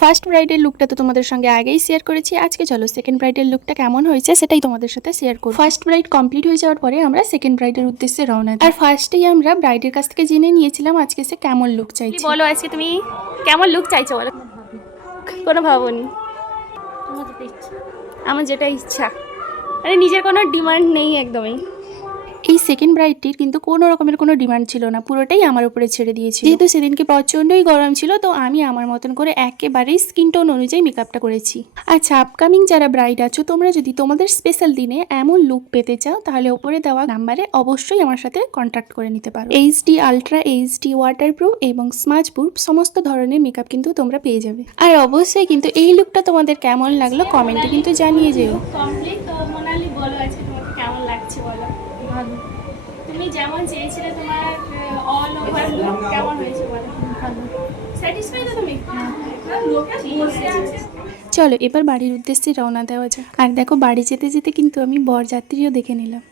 First ব্রাইডের লুকটা তো তোমাদের সঙ্গে আগেই শেয়ার করেছি। আজকে চলো সেকেন্ড ব্রাইডের লুকটা কেমন হয়েছে সেটাই তোমাদের সাথে শেয়ার করব। ফার্স্ট ব্রাইড কমপ্লিট হয়ে যাওয়ার পরে আমরা সেকেন্ড ব্রাইডের উদ্দেশ্যে রওনা দিই। আর ফার্স্টেই আমরা ব্রাইডের কাছ থেকে জেনে নিয়েছিলাম আজকে সে কেমন লুক চাইছে। বলো আজকে তুমি কেমন লুক চাইছো বলো। কোনো ভাবনি, আমার যেটা ইচ্ছা, মানে নিজের কোনো ডিমান্ড নেই একদমই। এই সেকেন্ড ব্রাইডটির কিন্তু কোনো রকমের কোনো ডিমান্ড ছিল না, পুরোটাই আমার উপরে ছেড়ে দিয়েছিল। যেহেতু সেদিনকে প্রচণ্ডই গরম ছিল, তো আমি আমার মতন করে একেবারেই স্কিন টোন অনুযায়ী মেকআপটা করেছি। আচ্ছা, আপকামিং যারা ব্রাইড আছো, তোমরা যদি তোমাদের স্পেশাল দিনে এমন লুক পেতে চাও, তাহলে ওপরে দেওয়া নাম্বারে অবশ্যই আমার সাথে কন্ট্যাক্ট করে নিতে পারো। এইচডি আলট্রা, এইচডি ওয়াটারপ্রুফ এবং স্মাজ প্রুফ সমস্ত ধরনের মেকআপ কিন্তু তোমরা পেয়ে যাবে। আর অবশ্যই কিন্তু এই লুকটা তোমাদের কেমন লাগলো কমেন্টে কিন্তু জানিয়ে যেও। কমপ্লিট তো মোনালি, বলো আজকে তোমাকে কেমন লাগছে বলো। ভালো, তুমি যেমন চেয়েছিলে তোমার অল ওভার লুক কেমন হয়েছে বলো। ভালো, স্যাটিসফাইড তো তুমি? চলো এবার বাড়ির উদ্দেশ্যে রওনা দেওয়া যাক। আর দেখো, বাড়ি যেতে যেতে কিন্তু আমি বরযাত্রীও দেখে নিলাম।